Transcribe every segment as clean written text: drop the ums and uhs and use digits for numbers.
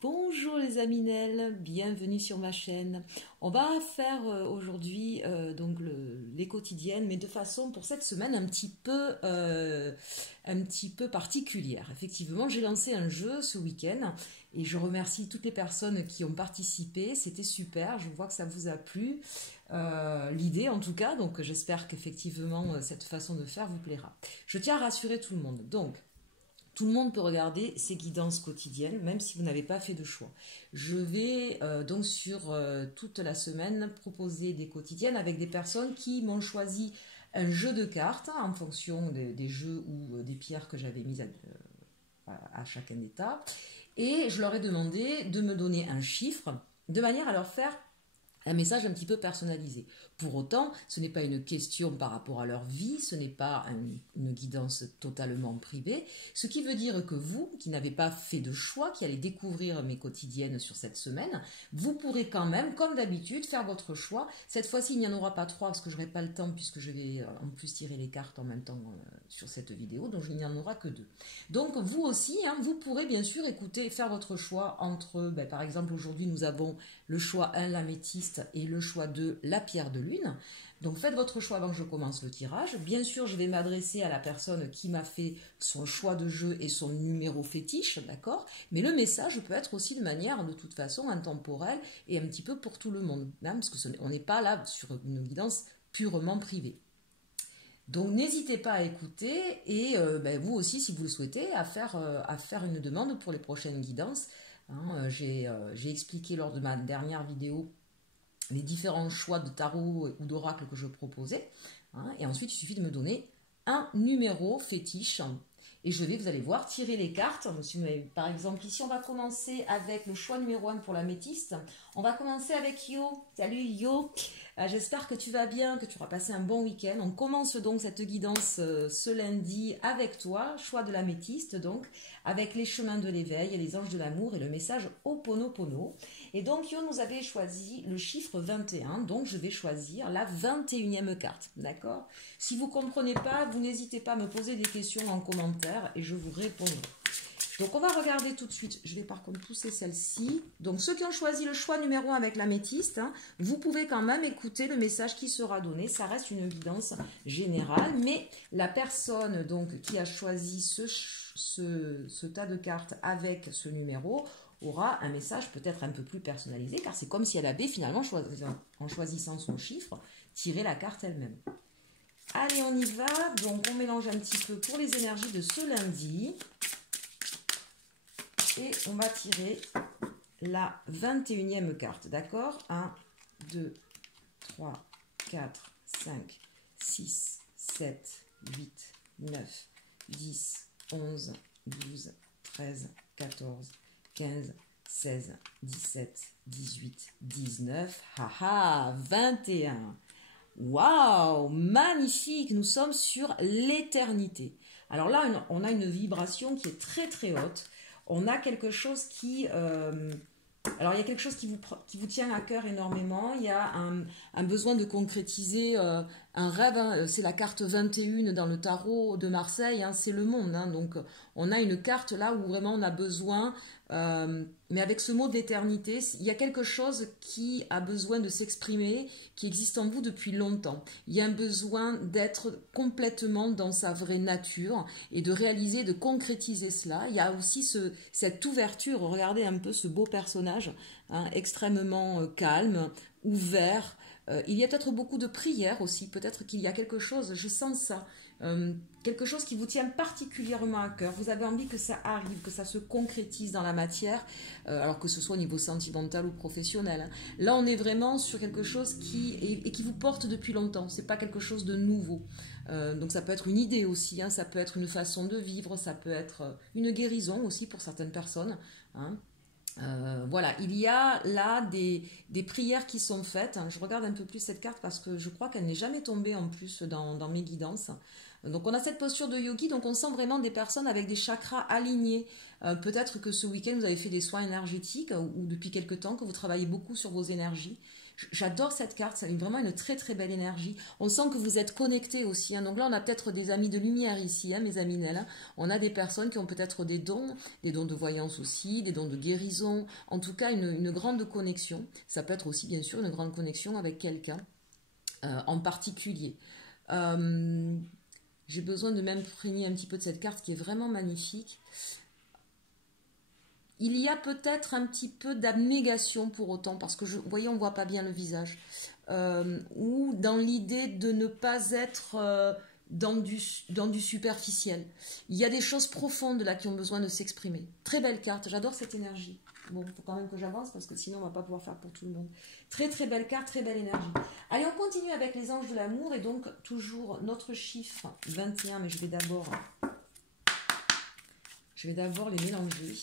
Bonjour les Aminelles, bienvenue sur ma chaîne. On va faire aujourd'hui les quotidiennes, mais de façon pour cette semaine un petit peu particulière. Effectivement, j'ai lancé un jeu ce week-end et je remercie toutes les personnes qui ont participé. C'était super, je vois que ça vous a plu. L'idée en tout cas, donc j'espère qu'effectivement cette façon de faire vous plaira. Je tiens à rassurer tout le monde. Donc, tout le monde peut regarder ces guidances quotidiennes, même si vous n'avez pas fait de choix. Je vais donc sur toute la semaine proposer des quotidiennes avec des personnes qui m'ont choisi un jeu de cartes en fonction des jeux ou des pierres que j'avais mises à chacun d'état. Et je leur ai demandé de me donner un chiffre de manière à leur faire un message un petit peu personnalisé. Pour autant, ce n'est pas une question par rapport à leur vie, ce n'est pas une guidance totalement privée, ce qui veut dire que vous, qui n'avez pas fait de choix, qui allez découvrir mes quotidiennes sur cette semaine, vous pourrez quand même, comme d'habitude, faire votre choix. Cette fois-ci, il n'y en aura pas trois parce que je n'aurai pas le temps puisque je vais en plus tirer les cartes en même temps sur cette vidéo, donc il n'y en aura que deux. Donc vous aussi, vous pourrez bien sûr écouter, faire votre choix entre, par exemple aujourd'hui nous avons le choix 1, l'améthyste, et le choix 2, la pierre de lune. Donc faites votre choix avant que je commence le tirage. Bien sûr, je vais m'adresser à la personne qui m'a fait son choix de jeu et son numéro fétiche, d'accord? Mais le message peut être aussi de manière, de toute façon, intemporelle et un petit peu pour tout le monde, parce qu'on n'est pas là sur une guidance purement privée. Donc n'hésitez pas à écouter et vous aussi, si vous le souhaitez, à faire une demande pour les prochaines guidances. J'ai expliqué lors de ma dernière vidéo les différents choix de tarot ou d'oracle que je proposais. Et ensuite, il suffit de me donner un numéro fétiche. Et je vais, vous allez voir, tirer les cartes. Par exemple, ici, on va commencer avec le choix numéro 1 pour l'améthyste. On va commencer avec Yo. Salut Yo. J'espère que tu vas bien, que tu auras passé un bon week-end. On commence donc cette guidance ce lundi avec toi, choix de l'améthyste, donc, avec les chemins de l'éveil et les anges de l'amour et le message Ho'oponopono. Et donc, Yo nous avait choisi le chiffre 21, donc je vais choisir la 21e carte, d'accord? Si vous ne comprenez pas, vous n'hésitez pas à me poser des questions en commentaire et je vous répondrai. Donc, on va regarder tout de suite. Je vais par contre pousser celle-ci. Donc, ceux qui ont choisi le choix numéro 1 avec l'améthyste, vous pouvez quand même écouter le message qui sera donné. Ça reste une guidance générale, mais la personne donc qui a choisi ce tas de cartes avec ce numéro aura un message peut-être un peu plus personnalisé, car c'est comme si elle avait finalement, en choisissant son chiffre, tiré la carte elle-même. Allez, on y va. Donc, on mélange un petit peu pour les énergies de ce lundi. Et on va tirer la 21e carte, d'accord? 1, 2, 3, 4, 5, 6, 7, 8, 9, 10, 11, 12, 13, 14, 15, 16, 17, 18, 19, haha, 21. Waouh, magnifique, nous sommes sur l'éternité. Alors là, on a une vibration qui est très très haute. On a quelque chose qui... alors, il y a quelque chose qui vous tient à cœur énormément. Il y a un besoin de concrétiser un rêve. C'est la carte 21 dans le tarot de Marseille. C'est le monde. Donc, on a une carte là où vraiment on a besoin... mais avec ce mot d'éternité, il y a quelque chose qui a besoin de s'exprimer, qui existe en vous depuis longtemps. Il y a un besoin d'être complètement dans sa vraie nature et de réaliser, de concrétiser cela. Il y a aussi cette ouverture. Regardez un peu ce beau personnage, extrêmement calme, ouvert. Il y a peut-être beaucoup de prières aussi. Peut-être qu'il y a quelque chose, je sens ça. Quelque chose qui vous tient particulièrement à cœur. Vous avez envie que ça arrive, que ça se concrétise dans la matière, alors que ce soit au niveau sentimental ou professionnel. Là, on est vraiment sur quelque chose qui vous porte depuis longtemps. C'est pas quelque chose de nouveau. Donc ça peut être une idée aussi, ça peut être une façon de vivre, ça peut être une guérison aussi pour certaines personnes. Voilà, il y a là des prières qui sont faites. Je regarde un peu plus cette carte parce que je crois qu'elle n'est jamais tombée en plus dans mes guidances. Donc on a cette posture de yogi, donc on sent vraiment des personnes avec des chakras alignés. Peut-être que ce week-end vous avez fait des soins énergétiques ou depuis quelque temps que vous travaillez beaucoup sur vos énergies. J'adore cette carte, ça a vraiment une très très belle énergie. On sent que vous êtes connectés aussi. Hein. Donc là, on a peut-être des amis de lumière ici, hein, mes amis Nel. Hein. On a des personnes qui ont peut-être des dons de voyance aussi, des dons de guérison. En tout cas, une grande connexion. Ça peut être aussi, bien sûr, une grande connexion avec quelqu'un en particulier. J'ai besoin de m'imprégner un petit peu de cette carte qui est vraiment magnifique. Il y a peut-être un petit peu d'abnégation pour autant, parce que, vous voyez, on ne voit pas bien le visage. Ou dans l'idée de ne pas être dans du superficiel. Il y a des choses profondes là qui ont besoin de s'exprimer. Très belle carte, j'adore cette énergie. Bon, il faut quand même que j'avance parce que sinon on ne va pas pouvoir faire pour tout le monde. Très très belle carte, très belle énergie. Allez, on continue avec les anges de l'amour et donc toujours notre chiffre 21, mais je vais d'abord les mélanger.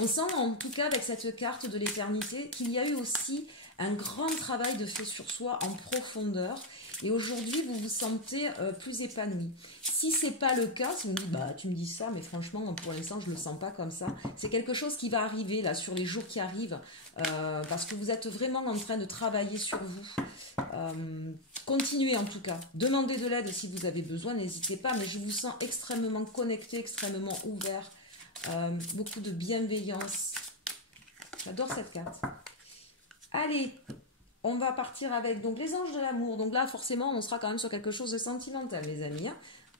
On sent en tout cas avec cette carte de l'éternité qu'il y a eu aussi un grand travail de fait sur soi en profondeur et aujourd'hui vous vous sentez plus épanoui. Si ce n'est pas le cas, si vous me dites bah tu me dis ça mais franchement pour l'instant je ne le sens pas comme ça, c'est quelque chose qui va arriver là sur les jours qui arrivent parce que vous êtes vraiment en train de travailler sur vous. Continuez en tout cas, demandez de l'aide si vous avez besoin, n'hésitez pas, mais je vous sens extrêmement connecté, extrêmement ouvert. Beaucoup de bienveillance. J'adore cette carte. Allez, on va partir avec donc les anges de l'amour. Donc là, forcément, on sera quand même sur quelque chose de sentimental, les amis.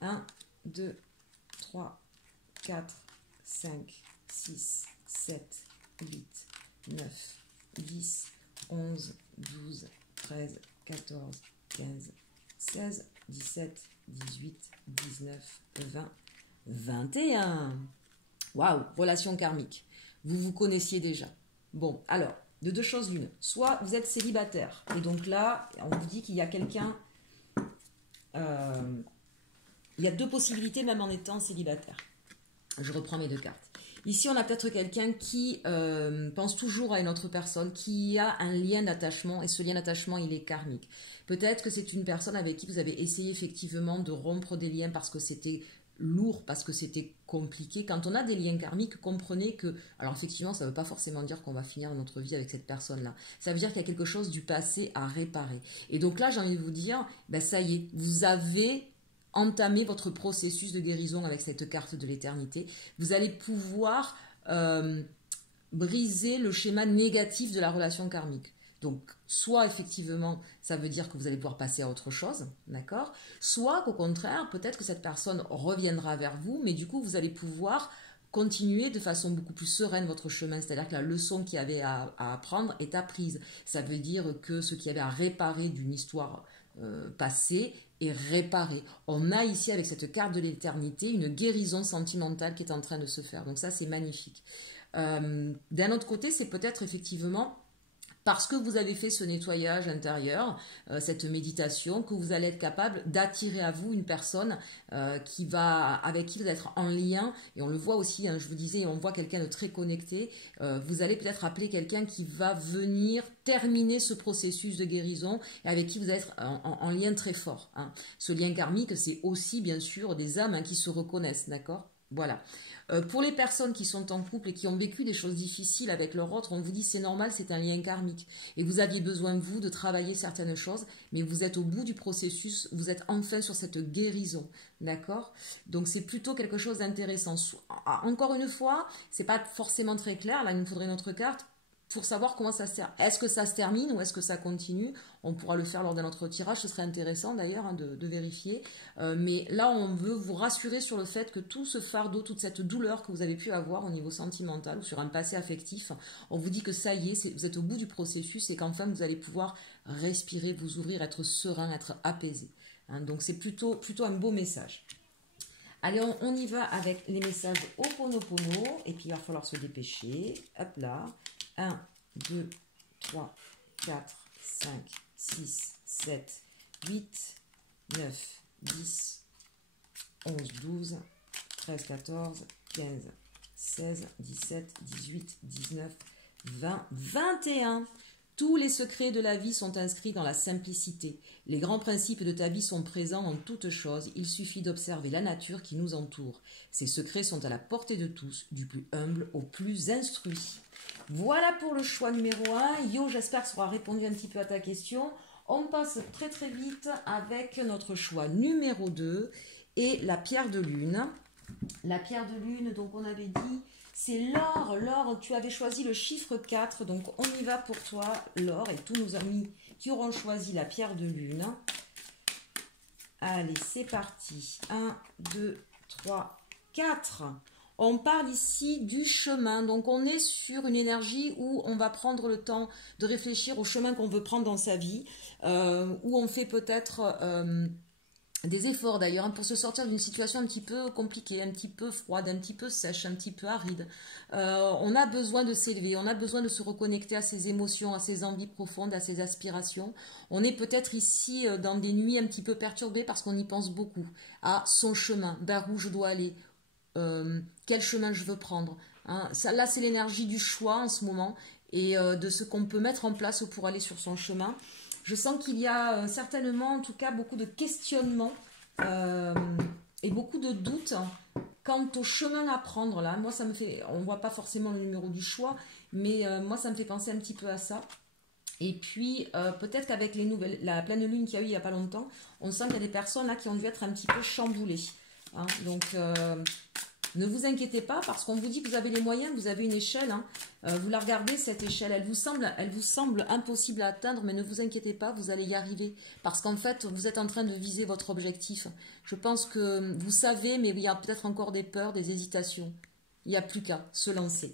1, 2, 3, 4, 5, 6, 7, 8, 9, 10, 11, 12, 13, 14, 15, 16, 17, 18, 19, 20, 21. Waouh, relation karmique. Vous vous connaissiez déjà. Bon, alors, de deux choses l'une. Soit vous êtes célibataire. Et donc là, on vous dit qu'il y a quelqu'un... il y a deux possibilités même en étant célibataire. Je reprends mes deux cartes. Ici, on a peut-être quelqu'un qui pense toujours à une autre personne, qui a un lien d'attachement. Et ce lien d'attachement, il est karmique. Peut-être que c'est une personne avec qui vous avez essayé effectivement de rompre des liens parce que c'était... lourd parce que c'était compliqué. Quand on a des liens karmiques, comprenez que, alors effectivement, ça ne veut pas forcément dire qu'on va finir notre vie avec cette personne-là. Ça veut dire qu'il y a quelque chose du passé à réparer. Et donc là, j'ai envie de vous dire, ben ça y est, vous avez entamé votre processus de guérison avec cette carte de l'éternité. Vous allez pouvoir briser le schéma négatif de la relation karmique. Donc, soit effectivement, ça veut dire que vous allez pouvoir passer à autre chose, d'accord? Soit qu'au contraire, peut-être que cette personne reviendra vers vous, mais du coup, vous allez pouvoir continuer de façon beaucoup plus sereine votre chemin. C'est-à-dire que la leçon qu'il y avait à apprendre est apprise. Ça veut dire que ce qu'il y avait à réparer d'une histoire passée est réparé. On a ici, avec cette carte de l'éternité, une guérison sentimentale qui est en train de se faire. Donc ça, c'est magnifique. D'un autre côté, c'est peut-être effectivement... parce que vous avez fait ce nettoyage intérieur, cette méditation, que vous allez être capable d'attirer à vous une personne avec qui vous allez être en lien. Et on le voit aussi, hein, je vous disais, on voit quelqu'un de très connecté. Vous allez peut-être appeler quelqu'un qui va venir terminer ce processus de guérison et avec qui vous allez être en lien très fort. Hein. Ce lien karmique, c'est aussi bien sûr des âmes qui se reconnaissent, d'accord ? Voilà. Pour les personnes qui sont en couple et qui ont vécu des choses difficiles avec leur autre, on vous dit c'est normal, c'est un lien karmique. Et vous aviez besoin, vous, de travailler certaines choses, mais vous êtes au bout du processus, vous êtes enfin sur cette guérison. D'accord ? Donc c'est plutôt quelque chose d'intéressant. Encore une fois, c'est pas forcément très clair, là il nous faudrait une autre carte pour savoir comment ça se termine. Est-ce que ça se termine ou est-ce que ça continue ? On pourra le faire lors d'un autre tirage, ce serait intéressant d'ailleurs de vérifier. Mais là, on veut vous rassurer sur le fait que tout ce fardeau, toute cette douleur que vous avez pu avoir au niveau sentimental ou sur un passé affectif, on vous dit que ça y est, vous êtes au bout du processus et qu'enfin vous allez pouvoir respirer, vous ouvrir, être serein, être apaisé. Hein, donc c'est plutôt un beau message. Allez, on y va avec les messages Ho'oponopono et puis il va falloir se dépêcher. Hop là. 1, 2, 3, 4, 5, 6, 7, 8, 9, 10, 11, 12, 13, 14, 15, 16, 17, 18, 19, 20, 21. Tous les secrets de la vie sont inscrits dans la simplicité. Les grands principes de ta vie sont présents en toutes choses. Il suffit d'observer la nature qui nous entoure. Ces secrets sont à la portée de tous, du plus humble au plus instruit. Voilà pour le choix numéro 1. Yo, j'espère que ça aura répondu un petit peu à ta question. On passe très très vite avec notre choix numéro 2 et la pierre de lune. La pierre de lune, donc on avait dit, c'est l'or. L'or, tu avais choisi le chiffre 4, donc on y va pour toi, l'or, et tous nos amis qui auront choisi la pierre de lune. Allez, c'est parti. 1, 2, 3, 4. On parle ici du chemin, donc on est sur une énergie où on va prendre le temps de réfléchir au chemin qu'on veut prendre dans sa vie, où on fait peut-être des efforts d'ailleurs pour se sortir d'une situation un petit peu compliquée, un petit peu froide, un petit peu sèche, un petit peu aride. On a besoin de s'élever, on a besoin de se reconnecter à ses émotions, à ses envies profondes, à ses aspirations. On est peut-être ici dans des nuits un petit peu perturbées parce qu'on y pense beaucoup à son chemin, vers où je dois aller. Quel chemin je veux prendre. Hein. Ça, là, c'est l'énergie du choix en ce moment et de ce qu'on peut mettre en place pour aller sur son chemin. Je sens qu'il y a certainement, en tout cas, beaucoup de questionnements et beaucoup de doutes quant au chemin à prendre. Là, moi, ça me fait, on voit pas forcément le numéro du choix, mais moi, ça me fait penser un petit peu à ça. Et puis, peut-être qu'avec la pleine lune qu'il y a eu il n'y a pas longtemps, on sent qu'il y a des personnes là qui ont dû être un petit peu chamboulées. Hein. Donc, ne vous inquiétez pas parce qu'on vous dit que vous avez les moyens, vous avez une échelle. Hein. Vous la regardez, cette échelle, elle vous semble impossible à atteindre, mais ne vous inquiétez pas, vous allez y arriver. Parce qu'en fait, vous êtes en train de viser votre objectif. Je pense que vous savez, mais il y a peut-être encore des peurs, des hésitations. Il n'y a plus qu'à se lancer.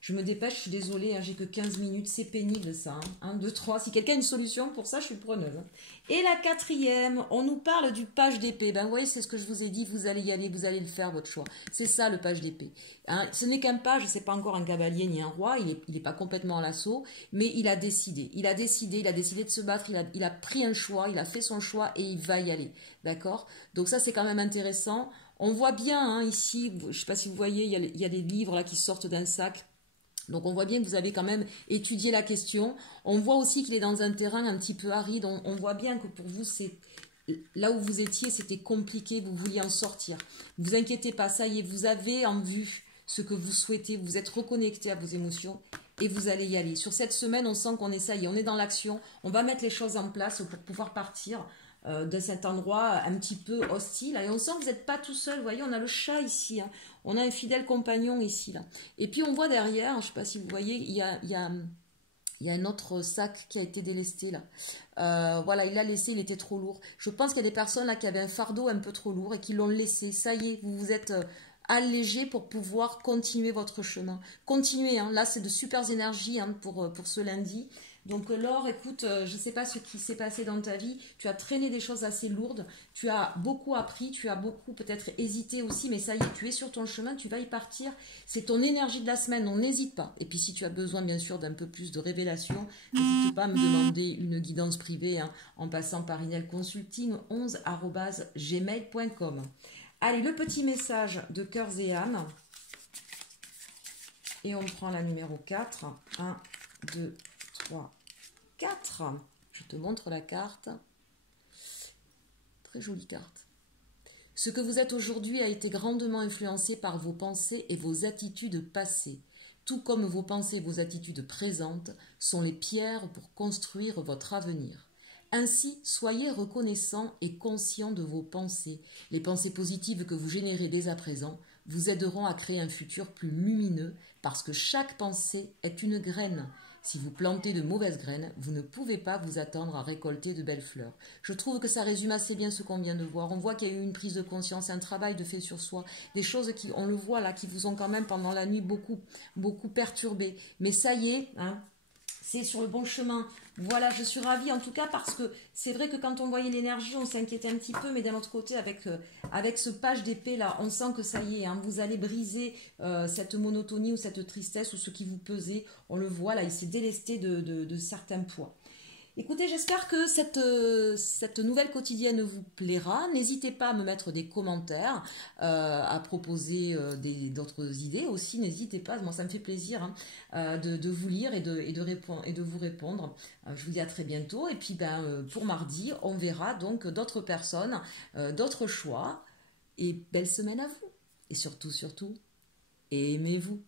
Je me dépêche, je suis désolée, hein, j'ai que 15 minutes, c'est pénible ça. 1, 2, 3, si quelqu'un a une solution pour ça, je suis preneuse. Hein. Et la 4e, on nous parle du page d'épée. Ben vous voyez, c'est ce que je vous ai dit, vous allez y aller, vous allez le faire, votre choix. C'est ça le page d'épée. Hein, ce n'est qu'un page, c'est pas encore un cavalier ni un roi, il est pas complètement à l'assaut, mais il a décidé. Il a décidé de se battre, il a pris un choix, il a fait son choix et il va y aller. D'accord? Donc ça, c'est quand même intéressant. On voit bien hein, ici, je ne sais pas si vous voyez, il y a des livres là qui sortent d'un sac. Donc on voit bien que vous avez quand même étudié la question. On voit aussi qu'il est dans un terrain un petit peu aride. On voit bien que pour vous, c'est là où vous étiez, c'était compliqué. Vous vouliez en sortir. Ne vous inquiétez pas, ça y est, vous avez en vue ce que vous souhaitez. Vous êtes reconnecté à vos émotions et vous allez y aller. Sur cette semaine, on sent qu'on est ça y est, on est dans l'action. On va mettre les choses en place pour pouvoir partir de cet endroit un petit peu hostile. Et on sent que vous n'êtes pas tout seul. Vous voyez, on a le chat ici. Hein. On a un fidèle compagnon ici. Là. Et puis on voit derrière, je ne sais pas si vous voyez, il y a un autre sac qui a été délesté là. Voilà, il l'a laissé, il était trop lourd. Je pense qu'il y a des personnes là qui avaient un fardeau un peu trop lourd et qui l'ont laissé. Ça y est, vous vous êtes allégé pour pouvoir continuer votre chemin. Continuez, hein. Là c'est de super énergies hein, pour ce lundi. Donc Laure, écoute, je ne sais pas ce qui s'est passé dans ta vie, tu as traîné des choses assez lourdes, tu as beaucoup appris, tu as beaucoup peut-être hésité aussi, mais ça y est, tu es sur ton chemin, tu vas y partir, c'est ton énergie de la semaine, on n'hésite pas. Et puis si tu as besoin bien sûr d'un peu plus de révélation, n'hésite pas à me demander une guidance privée hein, en passant par inelconsulting11@gmail.com. Allez, le petit message de Cœurs et âmes, et on prend la numéro 4, 1, 2, 3, 4. Je te montre la carte. Très jolie carte. Ce que vous êtes aujourd'hui a été grandement influencé par vos pensées et vos attitudes passées, tout comme vos pensées et vos attitudes présentes sont les pierres pour construire votre avenir. Ainsi, soyez reconnaissant et conscient de vos pensées. Les pensées positives que vous générez dès à présent vous aideront à créer un futur plus lumineux parce que chaque pensée est une graine. Si vous plantez de mauvaises graines, vous ne pouvez pas vous attendre à récolter de belles fleurs. Je trouve que ça résume assez bien ce qu'on vient de voir. On voit qu'il y a eu une prise de conscience, un travail de fait sur soi, des choses qui, on le voit là, qui vous ont quand même pendant la nuit beaucoup perturbé. Mais ça y est, hein, c'est sur le bon chemin. Voilà, je suis ravie en tout cas parce que c'est vrai que quand on voyait l'énergie, on s'inquiétait un petit peu, mais d'un autre côté, avec ce page d'épée là, on sent que ça y est, hein, vous allez briser cette monotonie ou cette tristesse ou ce qui vous pesait. On le voit là, il s'est délesté de certains poids. Écoutez, j'espère que cette nouvelle quotidienne vous plaira. N'hésitez pas à me mettre des commentaires, à proposer d'autres idées aussi. N'hésitez pas, moi ça me fait plaisir hein, de vous lire et de vous répondre. Je vous dis à très bientôt. Et puis pour mardi, on verra donc d'autres personnes, d'autres choix. Et belle semaine à vous. Et surtout, aimez-vous.